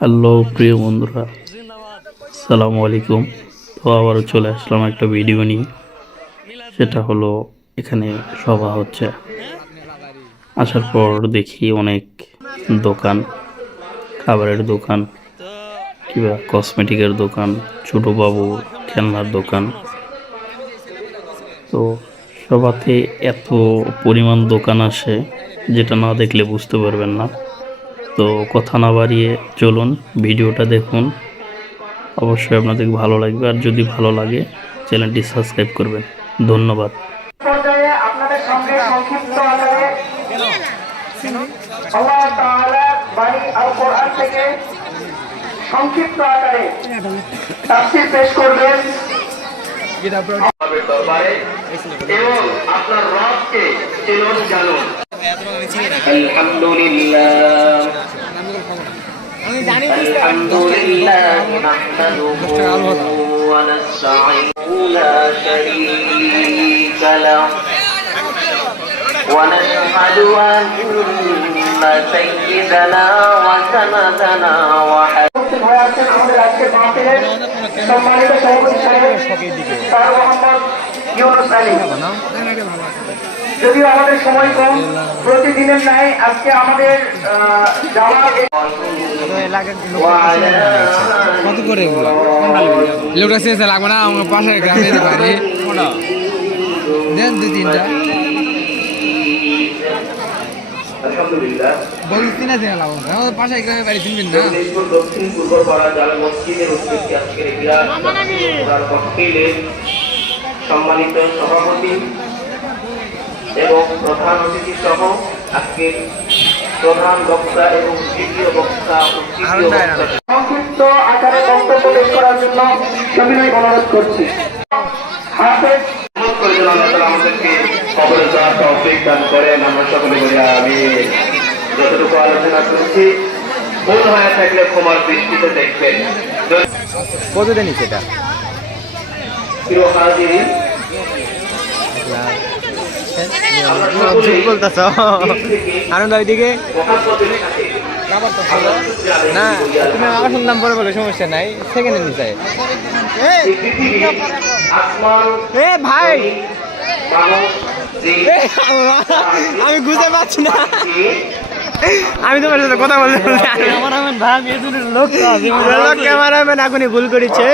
Hello প্রিয় বন্ধুরা, আসসালামু আলাইকুম। তো আবারও চলে আসলাম একটা ভিডিও নিয়ে। সেটা হলো এখানে সভা হচ্ছে। আসার পর দেখি অনেক দোকান, খাবারের দোকান কিংবা কসমেটিকের দোকান, ছোট বাবু খেলনার দোকান। তো সভাতে এত পরিমাণ দোকান আসে যেটা না দেখলে বুঝতে পারবেন না। তো কথা না বাড়িয়ে চলুন ভিডিওটা দেখুন। অবশ্যই আপনাদের ভালো লাগবে, আর যদি ভালো লাগে চ্যানেলটি সাবস্ক্রাইব করবেন। ধন্যবাদ। পর্যায়ে আপনাদের সঙ্গে সংক্ষিপ্ত আকারে আল্লাহ তাআলার বাণী আল কোরআন থেকে সংক্ষিপ্ত আকারে তাফসীর পেশ করবেন আমাদের দরবারে এবং আপনার রবকে চিনুন জানুন। আলহামদুলিল্লাহ আলহামদুলিল্লাহ নাহমাদুহু ওয়া নাস্তাঈনুহু লা শারীকা লাহু ওয়া নাশহাদু আন্না সাইয়্যিদানা ওয়া সানাদানা ওয়া আমাদের আজকের মাহফিলের সম্মানিত সভাপতি সাহেব স্যার মোহাম্মদ ইউনুস আলী। যদিও আমাদের সময় কম, প্রতিদিনের ন্যায় আজকে আমাদের কত করে লোকটা শেষে লাগবে না, আমার পাশে গ্রামে বাড়ি দেন দুই তিনটা বলছি না দেওয়া লাগবে আমাদের পাশে গ্রামে বাড়ি চিনবেন না। দক্ষিণ পূর্ব পাড়া জাল মসজিদের উদ্দেশ্যে আজকের সম্মানিত সভাপতি এবং প্রধান অতিথি সহ আজকের প্রধান বক্তা এবং দ্বিতীয় বক্তা সংক্ষিপ্ত আকারে বক্তব্য পেশ করার জন্য সবিনয় অনুরোধ করছি। আমাদেরকে খবরে যাওয়ার তৌফিক দান করেন। আমরা সকলে বলি আমিন। যতটুকু আলোচনা করেছি ভুল হয়ে থাকলে ক্ষমার দৃষ্টিতে দেখবেন। কত দেনি সেটা প্রিয় হাজিরিন, আনন্দ ওইদিকে না, তুমি আমার শুনলাম পরে বলে সমস্যা নাই, সেকেন্ডে নিতে ভাই আমি বুঝতে পারছি না, আমি তোমার সাথে কথা বলতে ক্যামেরাম্যান এখনই ভুল করেছে।